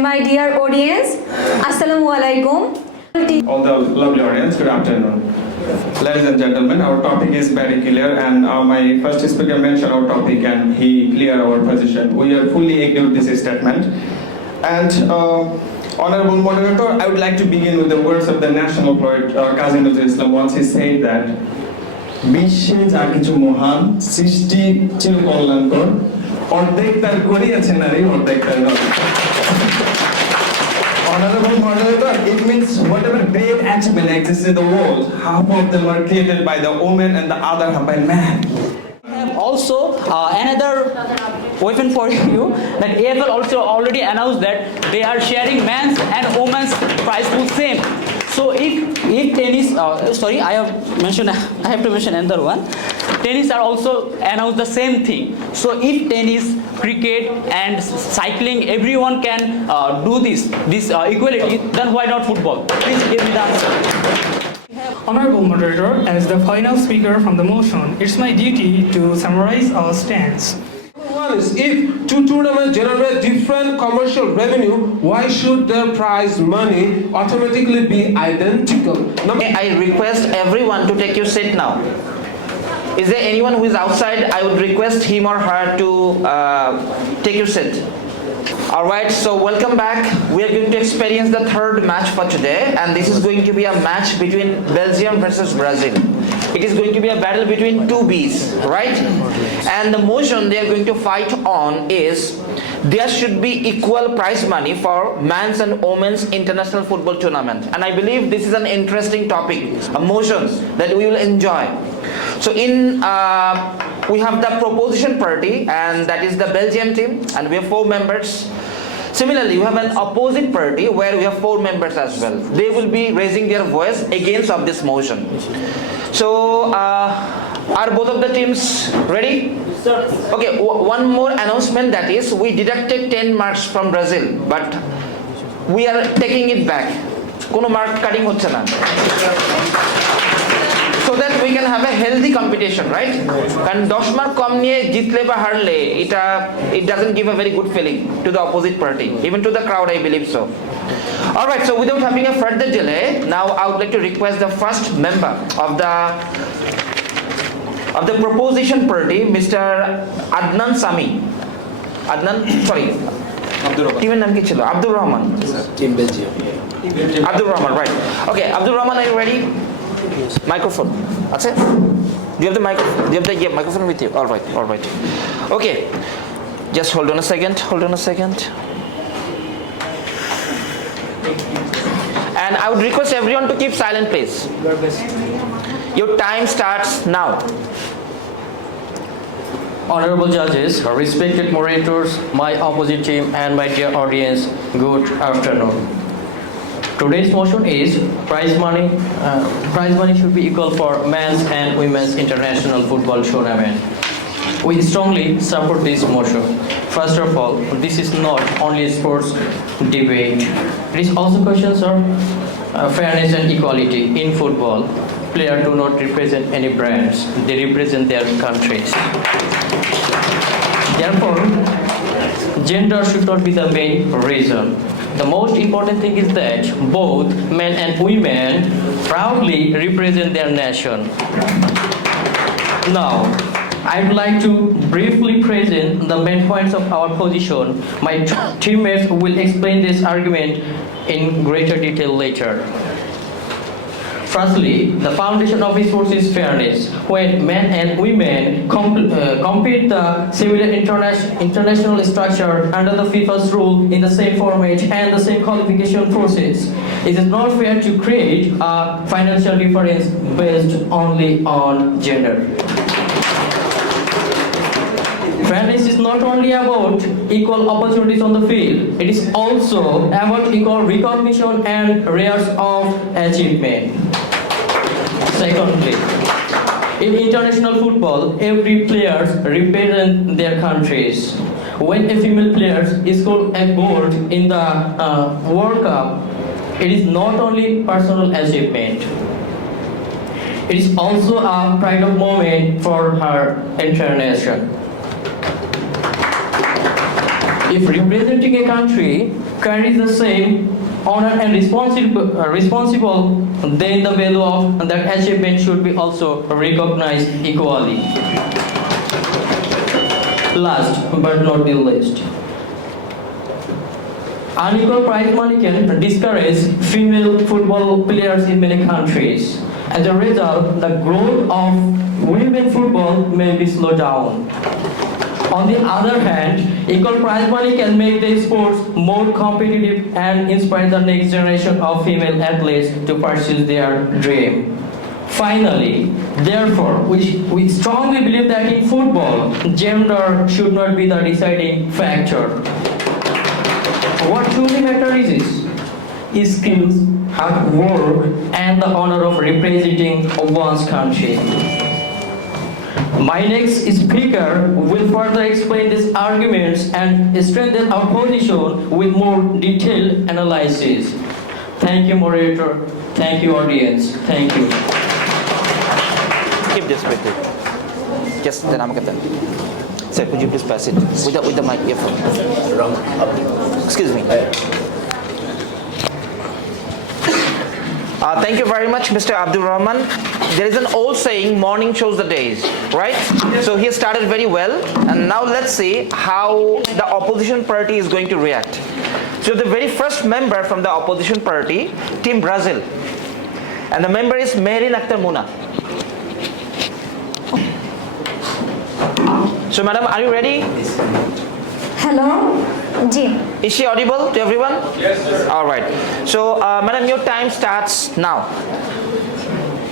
and my dear audience, Assalamu alaikum. All the lovely audience, good afternoon. Ladies and gentlemen, our topic is very clear, and my first speaker mentioned our topic and he cleared our position. We are fully ignore this statement. And Honorable Moderator, I would like to begin with the words of the national poet Kazi Nazrul Islam. Once he said that, "Bishe ja kichu mohan, srishti chiru kolyankor, ordek tar koriyache nari, ordek tar nari." Honorable Moderator, it means whatever great achievement exists in the world, half of them are created by the woman and the other half by man. Also, another weapon for you, that AFL also already announced that they are sharing men's and women's prize pool same. So if tennis, I have to mention another one. Tennis are also announced the same thing. So if tennis, cricket and cycling, everyone can do this equality, then why not football? Please give me the answer. Honorable Moderator, as the final speaker from the motion, it's my duty to summarize our stance. One is, if two tournaments generate different commercial revenue, why should their prize money automatically be identical? I request everyone to take your seat now. Is there anyone who is outside? I would request him or her to take your seat. Alright, so welcome back. We are going to experience the third match for today, and this is going to be a match between Belgium versus Brazil. It is going to be a battle between two bees, right? And the motion they are going to fight on is there should be equal prize money for men's and women's international football tournament. And I believe this is an interesting topic, a motion that we will enjoy. So we have the proposition party, and that is the Belgium team, and we have 4 members. Similarly, we have an opposite party where we have 4 members as well. They will be raising their voice against of this motion. So are both of the teams ready? Sir. Okay, one more announcement, that is we deducted 10 marks from Brazil, but we are taking it back. Kono mark cutting hocche na. So that we can have a healthy competition, right? And 10 mark কম নিয়ে জিতলে বা হারলে it doesn't give a very good feeling to the opposite party, even to the crowd, I believe so. Alright, so without having a further delay, now I would like to request the first member of the proposition party, Mr. Adnan Sami. Team name ki chilo? Abdul Rahman. Team Belgium. Abdul Rahman, right? Okay, Abdul Rahman, are you ready? Microphone. That's it. Do you have the microphone? Do you have the microphone with you? All right. Okay. Just hold on a second. And I would request everyone to keep silent, please. Your time starts now. Honorable judges, respected moderators, my opposite team and my dear audience, good afternoon. Today's motion is prize money. Prize money should be equal for men's and women's international football tournament. We strongly support this motion. First of all, this is not only a sports debate. It is also questions of fairness and equality in football. Players do not represent any brands; they represent their countries. Therefore, gender should not be the main reason. The most important thing is that both men and women proudly represent their nation. Now, I'd like to briefly present the main points of our position. My teammates will explain this argument in greater detail later. Firstly, the foundation of sports is fairness. When men and women compete the similar international structure under the FIFA's rule in the same format and the same qualification process, it is not fair to create a financial difference based only on gender. Fairness is not only about equal opportunities on the field, it is also about equal recognition and rares of achievement. Secondly, in international football, every player represents their countries. When a female player scores a goal in the World Cup, it is not only personal achievement. It is also a pride of moment for her entire nation. if representing a country carries the same honor and responsible, then the value of that achievement should be also recognized equally. Last but not the least, unequal prize money can discourage female football players in many countries. As a result, the growth of women football may be slowed down. On the other hand, equal prize money can make the sports more competitive and inspire the next generation of female athletes to pursue their dream. Finally, therefore, we strongly believe that in football, gender should not be the deciding factor. What truly matters is skills, hard work, and the honor of representing one's country. My next speaker will further explain these arguments and strengthen our position with more detailed analysis. Thank you, moderator. Thank you, audience. Thank you. Keep this with you. Just then I'm gonna. Sir, could you please pass it with the mic earphone? Excuse me. Thank you very much, Mr. Abdul Rahman. There is an old saying, morning shows the days, right? So he started very well, and now let's see how the opposition party is going to react. So the very first member from the opposition party, Team Brazil, and the member is Merin Akhtar Muna. So madam, are you ready? Hello, Ji. Is she audible to everyone? Yes, sir. All right. So, madam, your time starts now.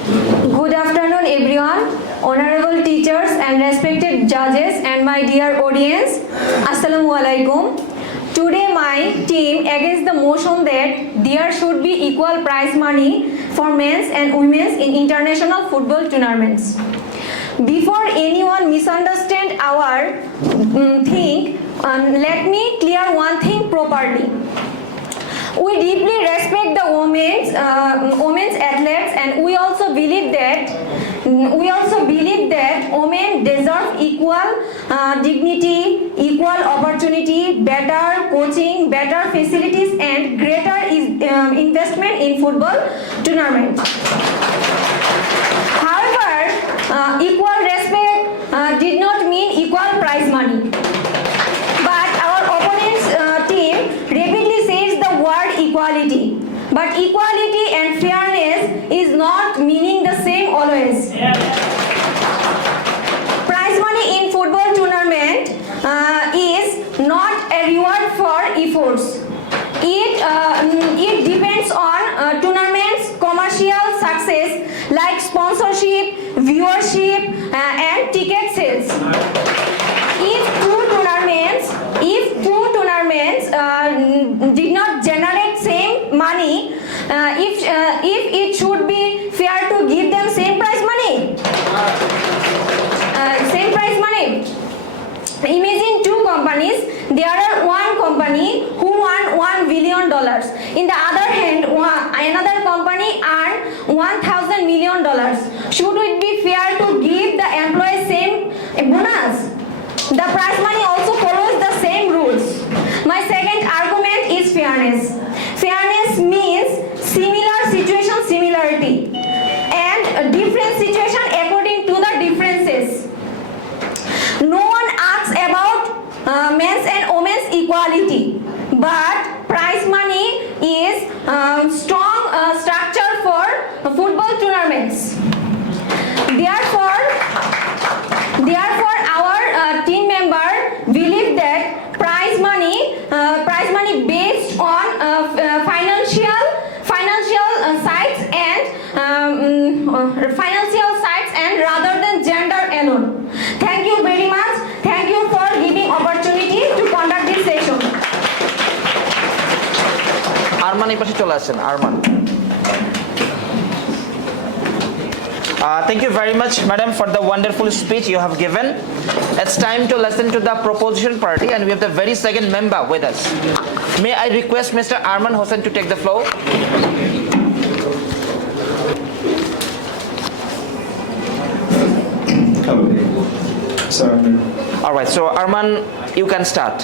Good afternoon, everyone. Honorable teachers and respected judges and my dear audience. Assalamu alaikum. Today, my team against the motion that there should be equal prize money for men's and women's in international football tournaments. Before anyone misunderstand our thing, let me clear one thing properly. We deeply respect the women's athletes, and we also believe that women deserve equal dignity, equal opportunity, better coaching, better facilities, and greater investment in football tournaments. However, equal respect did not mean equal prize money. But our opponent's team repeatedly says the word equality. But equality and fairness is not meaning the same always. Prize money in football tournament is not a reward for efforts. It depends on tournaments commercial success like sponsorship, viewership, and ticket sales. If two tournaments did not generate same money, if it should be fair to give them same prize money. Imagine two companies. There are one company who won $1 billion. In the other hand, another company earned $1,000 million. Should it be fair to give the employees same bonus? The prize money also follows the same rules. My second argument is fairness. Fairness means similar situation, similarity, and different situation according to the differences. No one asks about men's and women's equality, but prize money is strong structure for football tournaments. Therefore, our team member believe that prize money based on financial sides and rather than gender alone. Thank you very much. Thank you for giving opportunity to conduct this session. Arman, এই পাশে চলে আসেন, Arman. Thank you very much, madam, for the wonderful speech you have given. It's time to listen to the proposition party, and we have the very second member with us. May I request Mr. Arman Hossain to take the floor? Sir. All right, so Arman, you can start.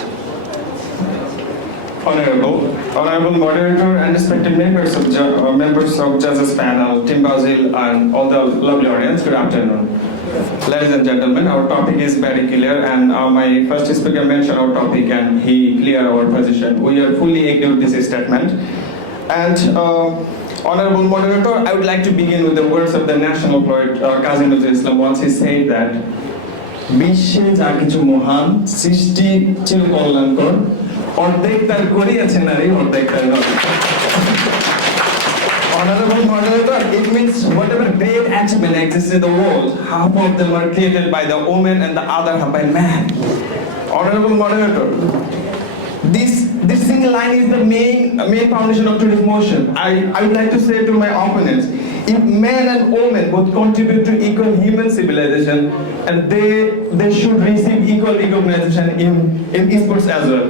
Honorable moderator and respected members of judges panel, Tim Basil and all the lovely audience, good afternoon. Ladies and gentlemen, our topic is very clear and my first speaker mentioned our topic and he cleared our position. We are fully agree with this statement. And Honorable moderator, I would like to begin with the words of the national poet Kazi Nazrul Islam. Once he said that, বিশ্বে যা কিছু মহান সৃষ্টি চিরকল্যাণকর অর্ধেক তার করিয়াছে নারী অর্ধেক তার নর। Honorable moderator, it means whatever great achievement exists in the world, half of them are created by the woman and the other half by man. Honorable moderator, this single line is the main foundation of today's motion. I would like to say to my opponents, if men and women both contribute to equal human civilization, and they should receive equal recognition in sports as well.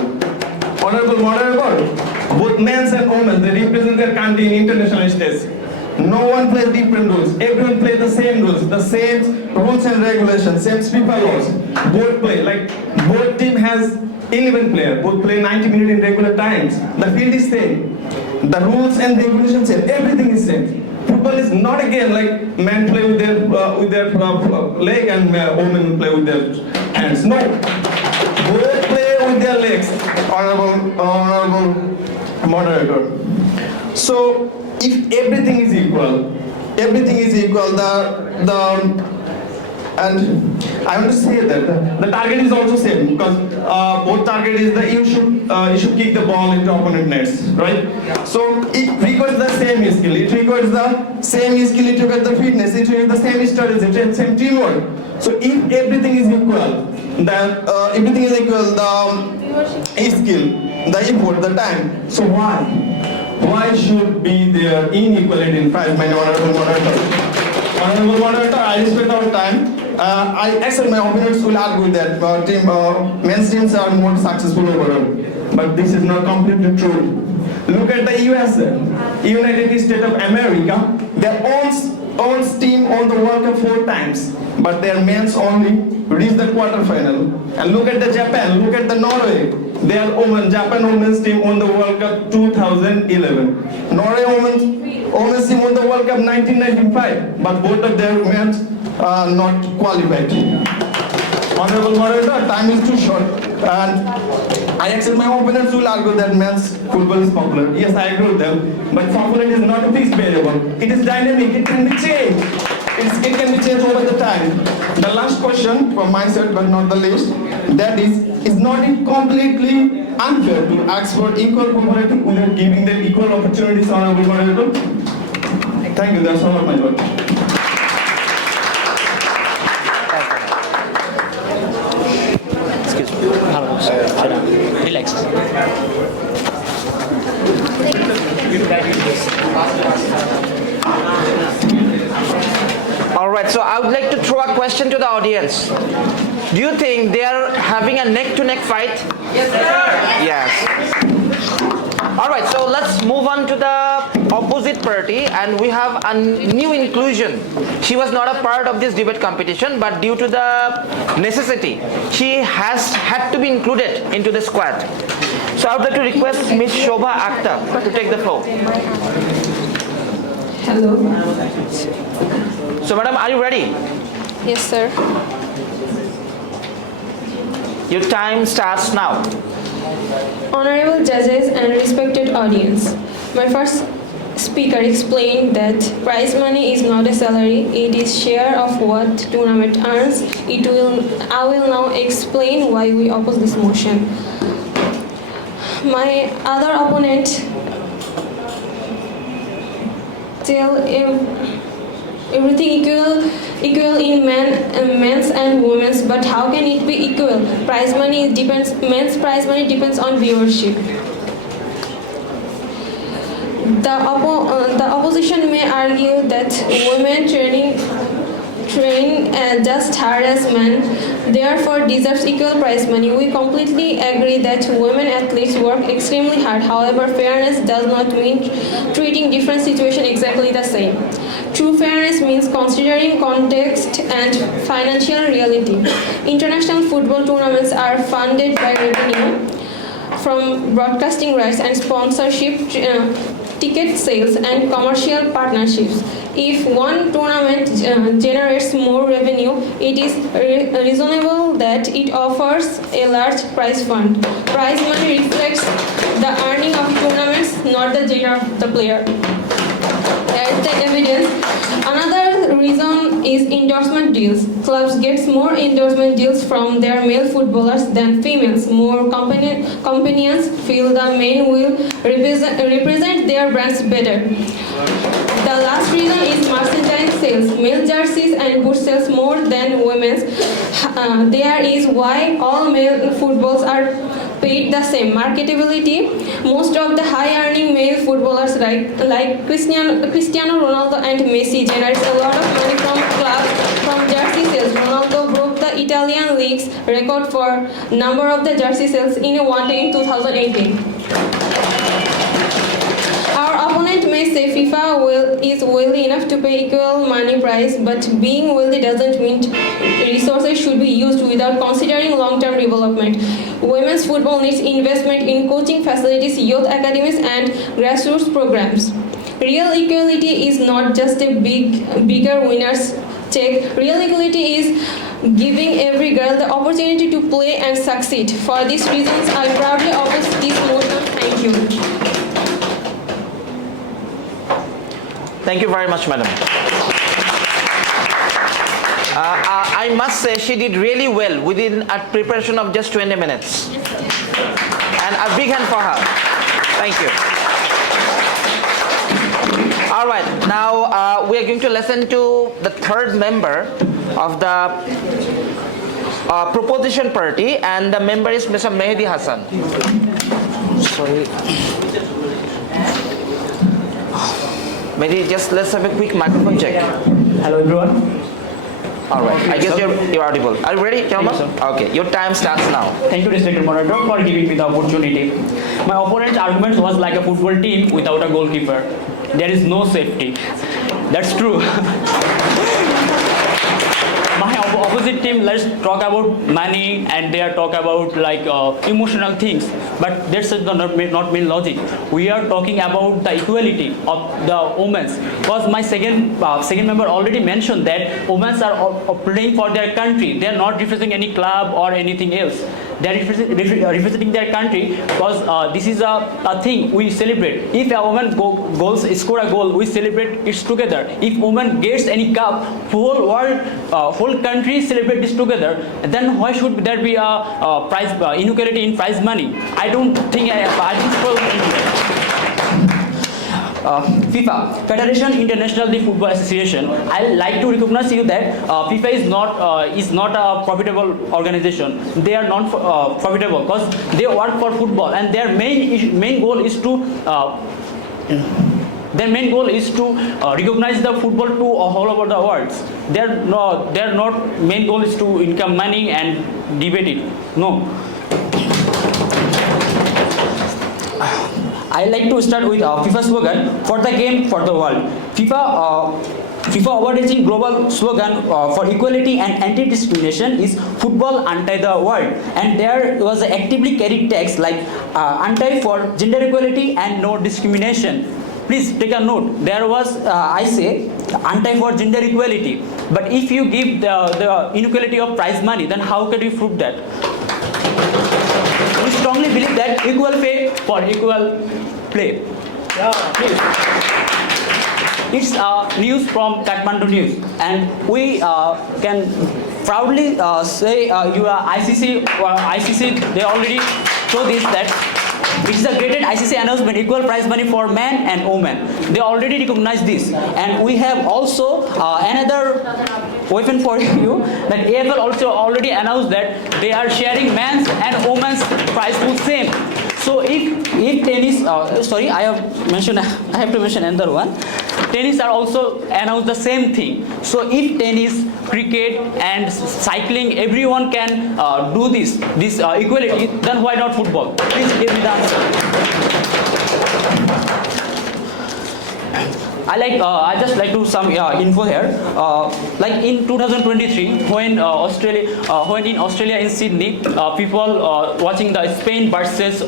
Honorable moderator, both men and women, they represent their country in international stage. No one plays different rules. Everyone plays the same rules, the same rules and regulations, same FIFA laws. Both play, like both team has 11 players, both play 90 minutes in regular times. The field is same. The rules and regulations same. Everything is same. Football is not a game like men play with their leg and women play with their hands. No, both play with their legs. Honorable moderator. So if everything is equal, and I want to say that the target is also same because both target is that you should kick the ball into opponent nets, right? So it requires the same skill. It requires the same skill. It requires the fitness. It requires the same strategy, same teamwork. So if everything is equal, then everything is equal. The skill, the effort, the time. So why should be there inequality in price? My honorable moderator. Honorable moderator, I respect our time. I accept my opponents will argue that men's teams are more successful overall, but this is not completely true. Look at the USA, United States of America. Their own team won the World Cup 4 times, but their men's only reached the quarterfinal. And look at the Japan. Look at the Norway. Their Japan women's team won the World Cup 2011. Norway women's team won the World Cup 1995, but both of their men's not qualified. Honorable moderator, time is too short, and I accept my opponents will argue that men's football is popular. Yes, I agree with them, but popular is not a fixed variable. It is dynamic. It can be changed. It can be changed over the time. The last question from my side, but not the least, that is not it completely unfair to ask for equal popularity without giving them equal opportunities, honorable moderator? Thank you. That's all of my word. Excuse me. Relax. All right, so I would like to throw a question to the audience. Do you think they are having a neck-to-neck fight? Yes, sir. Yes. All right, so let's move on to the opposite party, and we have a new inclusion. She was not a part of this debate competition, but due to the necessity, she has had to be included into the squad. So I would like to request Ms. Shobha Akhtar to take the floor. Hello. So madam, are you ready? Yes, sir. Your time starts now. Honorable judges and respected audience, my first speaker explained that prize money is not a salary, it is share of what tournament earns. I will now explain why we oppose this motion. My other opponent tell everything equal in men's and women's, but how can it be equal? Men's prize money depends on viewership. The opposition may argue that women train just hard as men, therefore deserves equal prize money. We completely agree that women athletes work extremely hard. However, fairness does not mean treating different situations exactly the same. True fairness means considering context and financial reality. International football tournaments are funded by revenue from broadcasting rights and sponsorship, ticket sales, and commercial partnerships. If one tournament generates more revenue, it is reasonable that it offers a large prize fund. Prize money reflects the earning of tournaments, not the gender of the player. As the evidence, another reason is endorsement deals. Clubs get more endorsement deals from their male footballers than females. More companions feel the men will represent their brands better. The last reason is merchandise sales. Male jerseys and boots sells more than women's. There is why all male footballs are paid the same. Marketability. Most of the high-earning male footballers like Cristiano Ronaldo and Messi generates a lot of money from clubs from jersey sales. Ronaldo broke the Italian league's record for number of the jersey sales in one day in 2018. Our opponent may say FIFA is wealthy enough to pay equal money price, but being wealthy doesn't mean resources should be used without considering long-term development. Women's football needs investment in coaching facilities, youth academies, and grassroots programs. Real equality is not just a bigger winner's check. Real equality is giving every girl the opportunity to play and succeed. For these reasons, I proudly oppose this motion. Thank you. Thank you very much, madam. I must say she did really well within a preparation of just 20 minutes. And a big hand for her. Thank you. All right, now we are going to listen to the third member of the proposition party, and the member is Mr. Mehdi Hassan. Sorry. Maybe just let's have a quick microphone check. Hello everyone. All right. I guess you're audible. Are you ready, gentlemen? Yes, sir. Okay. Your time starts now. Thank you, respected moderator, for giving me the opportunity. My opponent's argument was like a football team without a goalkeeper. There is no safety. That's true. My opposite team, let's talk about money, and they are talk about like emotional things, but that's not mean logic. We are talking about the equality of the women, because my second member already mentioned that women are playing for their country. They are not representing any club or anything else. They are representing their country, because this is a thing we celebrate. If a woman score a goal, we celebrate it together. If woman gets any cup, whole world, whole country celebrate this together. Then why should there be a prize inequality in prize money? I don't think. I think so. FIFA, Federation International Football Association. I like to recognize you that FIFA is not a profitable organization. They are not profitable because they work for football, and their main goal is to recognize the football to all over the world. Their not main goal is to income money and debate it. No. I like to start with FIFA slogan, for the game, for the world. FIFA overarching global slogan for equality and anti-discrimination is football anti the world, and there was an actively carried text like anti for gender equality and no discrimination. Please take a note. There was I say anti for gender equality, but if you give the inequality of prize money, then how can you prove that? We strongly believe that equal pay for equal play. Yeah, please. It's news from Kathmandu News, and we can proudly say you are ICC. They already show this that it is a graded ICC announcement, equal prize money for men and women. They already recognize this, and we have also another weapon for you. That AFL also already announced that they are sharing men's and women's prize pool same. So if tennis, sorry, I have to mention another one. Tennis are also announced the same thing. So if tennis, cricket, and cycling, everyone can do this equality, then why not football? Please give me the answer. I just like to some info here. Like in 2023, when in Australia in Sydney, people watching the Spain versus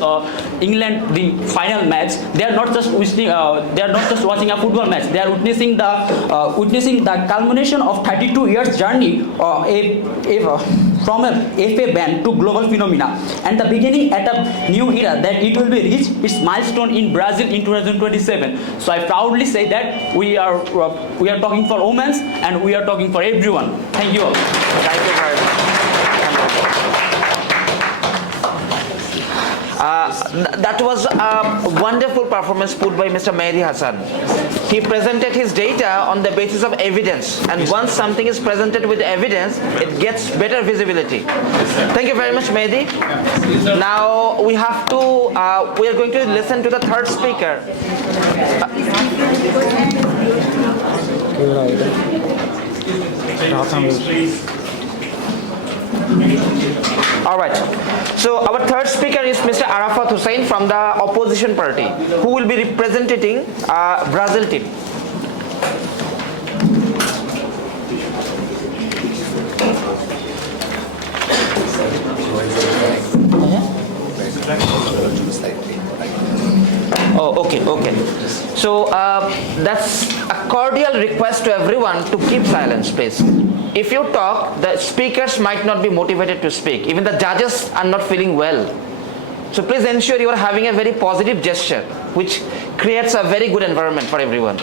England the final match, they are not just watching a football match. They are witnessing the culmination of 32 years journey from a FA ban to global phenomena, and the beginning at a new era that it will be reach its milestone in Brazil in 2027. So I proudly say that we are talking for women and we are talking for everyone. Thank you all. Thank you very much. That was a wonderful performance put by Mr. Mehdi Hassan. He presented his data on the basis of evidence, and once something is presented with evidence, it gets better visibility. Thank you very much, Mehdi. Now we are going to listen to the third speaker. All right. So our third speaker is Mr. Arafat Hussain from the opposition party, who will be representing Brazil team. Oh, okay. So that's a cordial request to everyone to keep silence, please. If you talk, the speakers might not be motivated to speak. Even the judges are not feeling well. So please ensure you are having a very positive gesture, which creates a very good environment for everyone.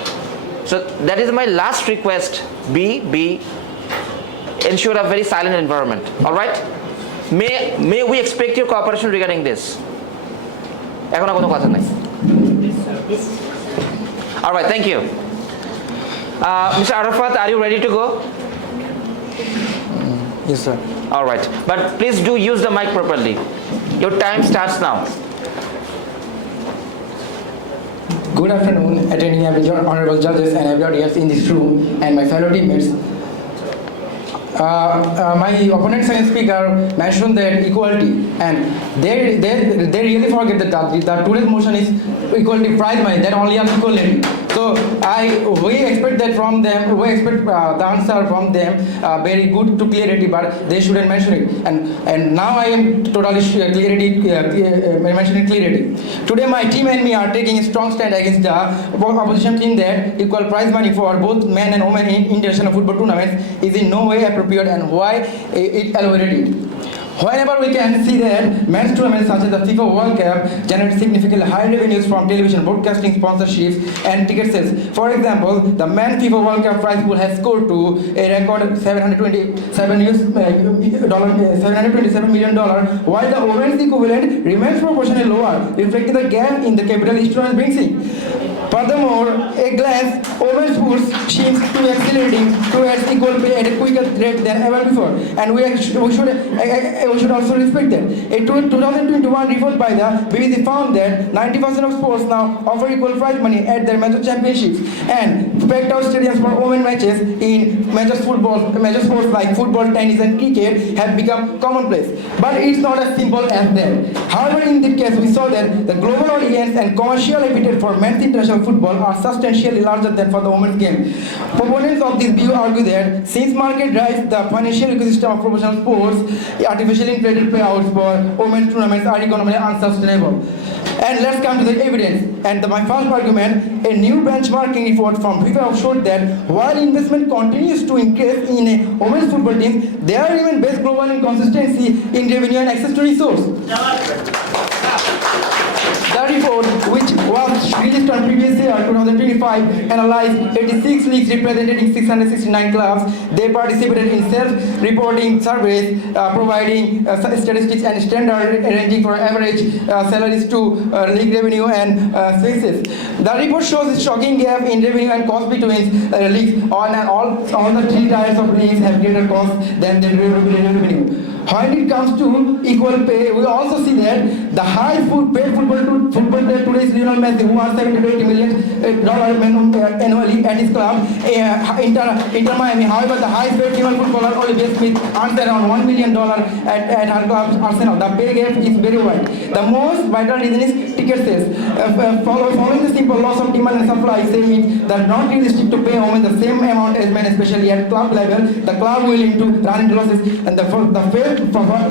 So that is my last request. Ensure a very silent environment. All right? May we expect your cooperation regarding this? All right, thank you. Mr. Arafat, are you ready to go? Yes, sir. All right, but please do use the mic properly. Your time starts now. Good afternoon, attending honorable judges and everybody else in this room and my fellow teammates. My opponent science speaker mentioned that equality, and they really forget that today's motion is equality prize money, that only has equality. So we expect that from them, we expect the answer from them very good to clarity, but they shouldn't mention it. And now I am totally mentioning clarity. Today my team and me are taking a strong stand against the opposition team that equal prize money for both men and women in international football tournaments is in no way appropriate, and why it elaborated. Whenever we can see that men's tournaments such as the FIFA World Cup generate significantly high revenues from television broadcasting, sponsorships, and ticket sales. For example, the men's FIFA World Cup prize pool has scored to a record $727 million, while the women's equivalent remains proportionally lower, reflecting the gap in the capital each tournament brings in. Furthermore, a glance, women's sports seems to be accelerating towards equal pay at a quicker rate than ever before, and we should also respect that. A 2021 report by the BBC found that 90% of sports now offer equal prize money at their major championships, and packed out stadiums for women matches in major sports like football, tennis, and cricket have become commonplace. But it's not as simple as that. However, in this case, we saw that the global audience and commercial appetite for men's international football are substantially larger than for the women's game. Proponents of this view argue that since market drives the financial ecosystem of professional sports, artificially inflated payouts for women's tournaments are economically unsustainable. And let's come to the evidence. And my first argument, a new benchmarking report from FIFA showed that while investment continues to increase in a women's football team, there remain best global inconsistency in revenue and access to resource. The report, which was released on previous year 2025, analyzed 86 leagues representing 669 clubs. They participated in self-reporting surveys, providing statistics and standard ranging from average salaries to league revenue and expenses. The report shows a shocking gap in revenue and cost between leagues. All the three tiers of leagues have greater cost than the revenue. When it comes to equal pay, we also see that the high paid football player today is Lionel Messi, who earns $70 to $80 million annually at his club, Inter Miami. However, the highest paid female footballer, Olivia Smith, earns around $1 million at her club Arsenal. The pay gap is very wide. The most vital reason is ticket sales. Following the simple laws of demand and supply, saying that not realistic to pay women the same amount as men, especially at club level, the club will run into losses, and the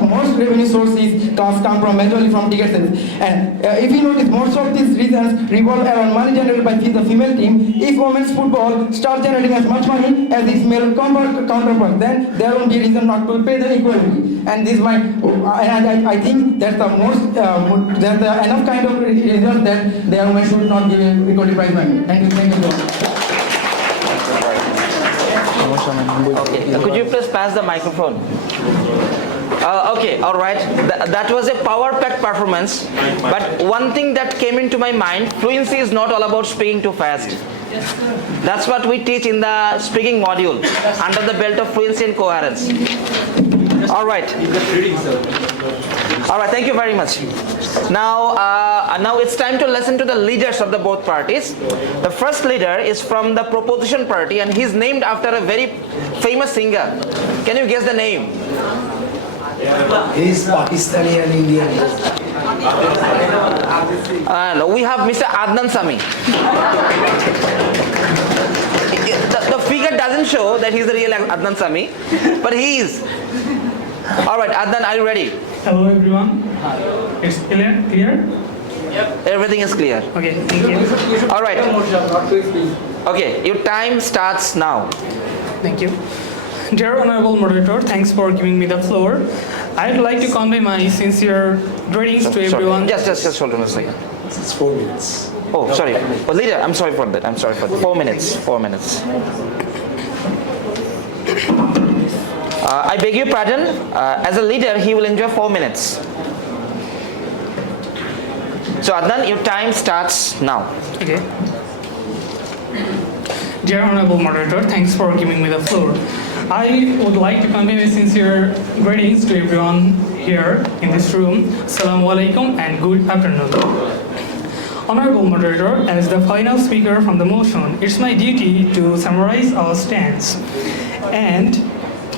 most revenue sources come from majorly from ticket sales. And if you notice, most of these reasons revolve around money generated by the female team. If women's football starts generating as much money as its male counterpart, then there won't be a reason not to pay the equality. And this might, I think that's the most, there's enough kind of reasons that the women should not give equality prize money. Thank you so much. Okay, could you please pass the microphone? Okay, all right. That was a power-packed performance. But one thing that came into my mind, fluency is not all about speaking too fast. That's what we teach in the speaking module, under the belt of fluency and coherence. All right. All right, thank you very much. Now it's time to listen to the leaders of the both parties. The first leader is from the proposition party, and he's named after a very famous singer. Can you guess the name? He's Pakistani and Indian. No, we have Mr. Adnan Sami. The figure doesn't show that he's the real Adnan Sami, but he is. All right, Adnan, are you ready? Hello everyone. It's clear? Yep. Everything is clear. Okay, thank you. All right. Okay, your time starts now. Thank you. Dear Honorable Moderator, thanks for giving me the floor. I'd like to convey my sincere greetings to everyone. Just hold on a second. It's 4 minutes. Oh, sorry. Oh, leader, I'm sorry for that. 4 minutes. 4 minutes. I beg your pardon. As a leader, he will enjoy 4 minutes. So Adnan, your time starts now. Okay. Dear Honorable Moderator, thanks for giving me the floor. I would like to convey my sincere greetings to everyone here in this room. Assalamu alaikum and good afternoon. Honorable Moderator, as the final speaker from the motion, it's my duty to summarize our stance. And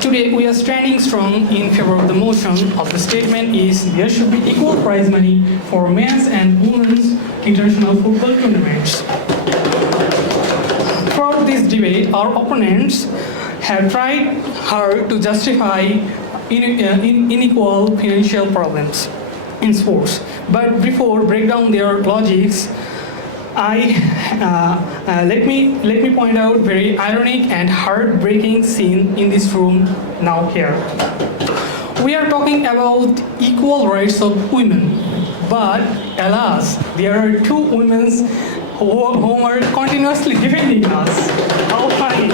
today we are standing strong in favor of the motion of the statement is there should be equal prize money for men's and women's international football tournaments. Throughout this debate, our opponents have tried hard to justify unequal financial problems in sports. But before break down their logics, let me point out very ironic and heartbreaking scene in this room now here. We are talking about equal rights of women, but alas, there are two women who are continuously defending us. How funny!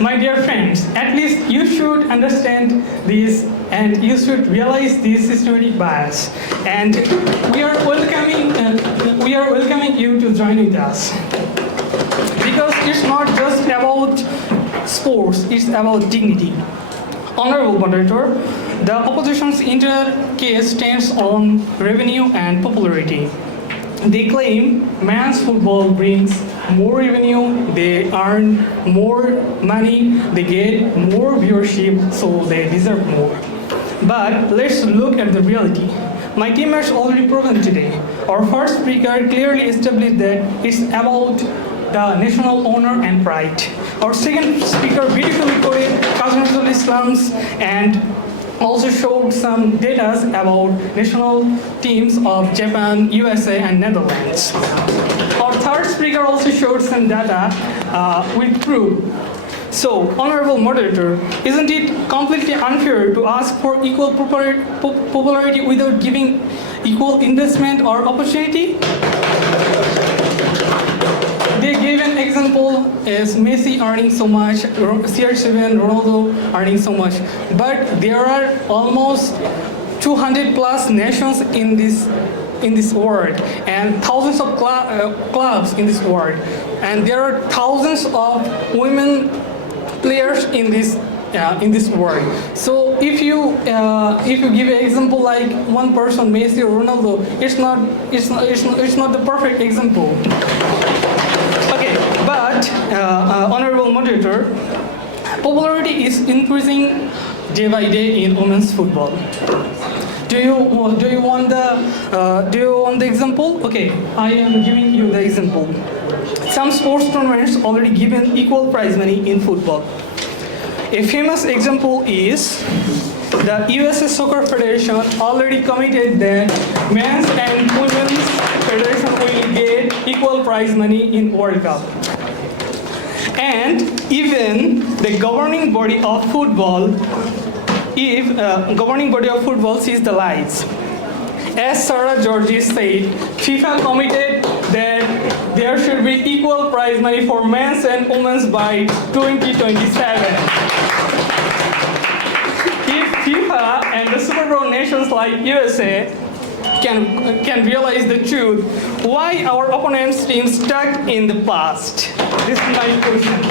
My dear friends, at least you should understand this and you should realize this systematic bias. And we are welcoming you to join with us. Because it's not just about sports, it's about dignity. Honorable Moderator, the opposition's entire case stands on revenue and popularity. They claim men's football brings more revenue, they earn more money, they get more viewership, so they deserve more. But let's look at the reality. My teammates already proven today. Our first speaker clearly established that it's about the national honor and pride. Our second speaker beautifully quoted Qazi Islam's and also showed some data about national teams of Japan, USA, and Netherlands. Our third speaker also showed some data with proof. So, Honorable Moderator, isn't it completely unfair to ask for equal popularity without giving equal investment or opportunity? They gave an example as Messi earning so much, CR7, Ronaldo earning so much. But there are almost 200 plus nations in this world and thousands of clubs in this world. And there are thousands of women players in this world. So if you give an example like one person, Messi or Ronaldo, it's not the perfect example. Okay, but Honorable Moderator, popularity is increasing day by day in women's football. Do you want the Do you want the example? Okay, I am giving you the example. Some sports tournaments already given equal prize money in football. A famous example is the USA Soccer Federation already committed that men's and women's federation will get equal prize money in World Cup. And even the governing body of football, sees the lights. As Sarah Georgie said, FIFA committed that there should be equal prize money for men's and women's by 2027. If FIFA and the Super Bowl nations like USA can realize the truth, why our opponents team stuck in the past? This is my question.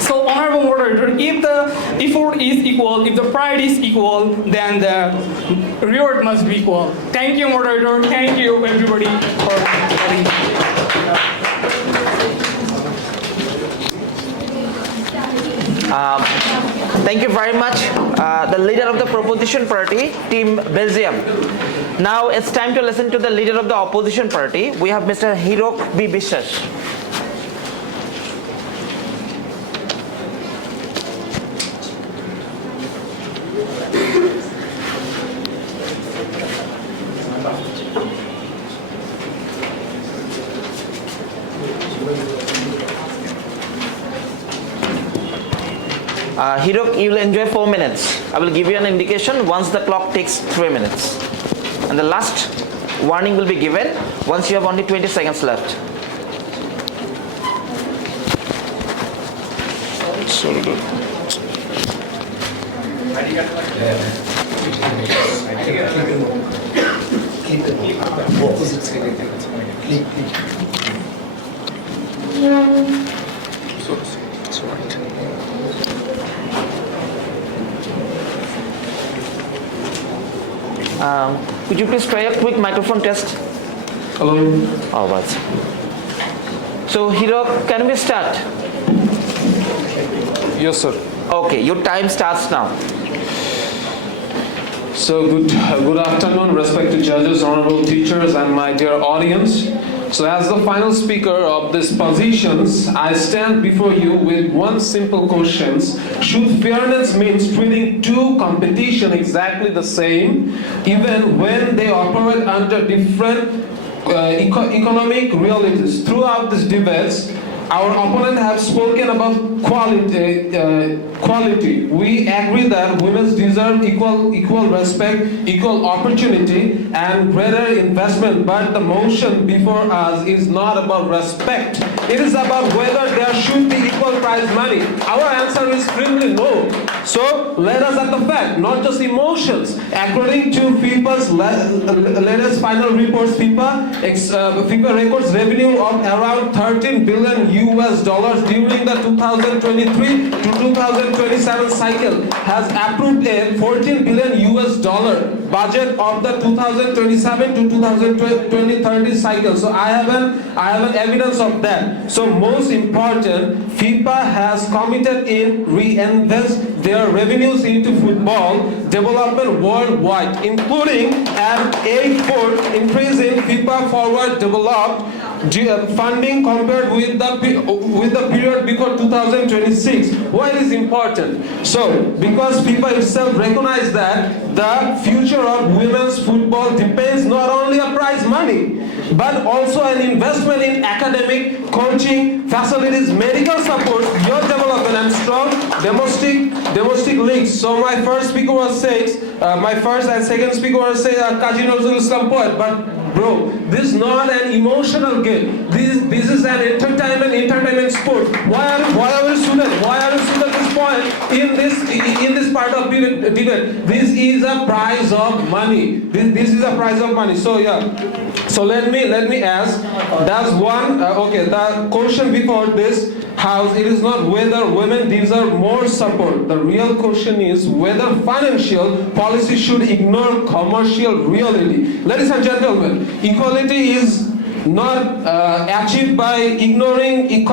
So, honorable moderator, if the effort is equal, if the pride is equal, then the reward must be equal. Thank you, moderator. Thank you, everybody, for having me. Thank you very much, the leader of the proposition party, Team Belgium. Now it's time to listen to the leader of the opposition party. We have Mr. Hirok B. Biswas. Hirok, you will enjoy 4 minutes. I will give you an indication once the clock takes 3 minutes. And the last warning will be given once you have only 20 seconds left. Opposite side. Click. So right. Could you please try a quick microphone test? Hello. All right. So, Hirok, can we start? Yes, sir. Okay, your time starts now. So good afternoon, respected judges, honorable teachers, and my dear audience. So as the final speaker of these positions, I stand before you with one simple question. Should fairness means treating two competition exactly the same, even when they operate under different economic realities? Throughout these debates, our opponent have spoken about quality. We agree that women deserve equal respect, equal opportunity, and greater investment. But the motion before us is not about respect. It is about whether there should be equal prize money. Our answer is firmly no. So let us at the fact, not just emotions. According to FIFA's latest final reports, FIFA records revenue of around $13 billion during the 2023 to 2027 cycle, has approved a $14 billion budget of the 2027 to 2030 cycle. So I have an evidence of that. So most important, FIFA has committed in reinvest their revenues into football development worldwide, including an 8-fold increase in FIFA forward developed funding compared with the period before 2026. Why it is important? So, because FIFA itself recognized that the future of women's football depends not only on prize money, but also an investment in academic, coaching, facilities, medical support, youth development, and strong domestic leagues. So my first speaker was my first and second speaker was Kaji Nazrul Islam poet, but bro, this is not an emotional game. This is an entertainment sport. Why are you student? Why are you student this point in this part of debate? This is a prize of money. This is a prize of money. So yeah. So let me ask. That's one. The question before this house, it is not whether women deserve more support. The real question is whether financial policy should ignore commercial reality. Ladies and gentlemen, equality is not achieved by ignoring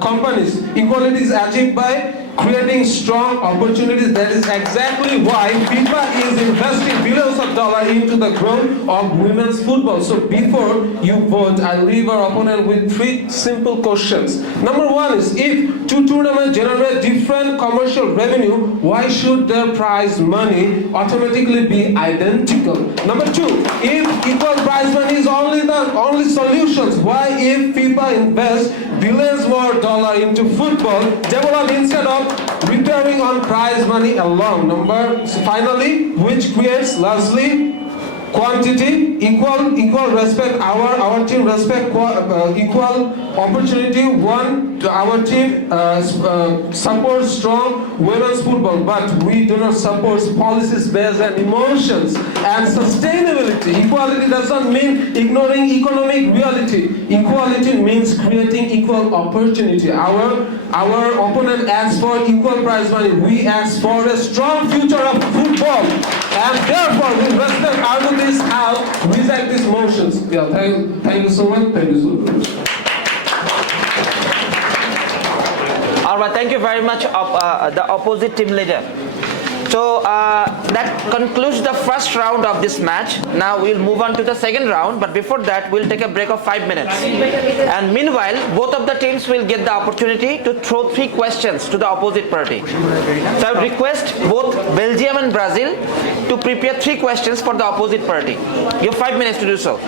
companies. Equality is achieved by creating strong opportunities. That is exactly why FIFA is investing billions of dollars into the growth of women's football. So before you vote, I leave our opponent with 3 simple questions. Number 1 is, if 2 tournaments generate different commercial revenue, why should their prize money automatically be identical? Number 2, if equal prize money is only solutions, why if FIFA invests billions more dollars into football, develop instead of returning on prize money alone? Finally, which creates largely quantity, equal respect, our team respect equal opportunity. Our team supports strong women's football, but we do not support policies based on emotions and sustainability. Equality does not mean ignoring economic reality. Equality means creating equal opportunity. Our opponent asks for equal prize money. We ask for a strong future of football, and therefore we respect out of this house, reject these motions. Yeah, thank you so much. Thank you so much. Alright, thank you very much, the opposite team leader. So that concludes the first round of this match. Now we'll move on to the second round, but before that we'll take a break of 5 minutes. And meanwhile, both of the teams will get the opportunity to throw 3 questions to the opposite party. So I would request both Belgium and Brazil to prepare 3 questions for the opposite party. You have 5 minutes to do so.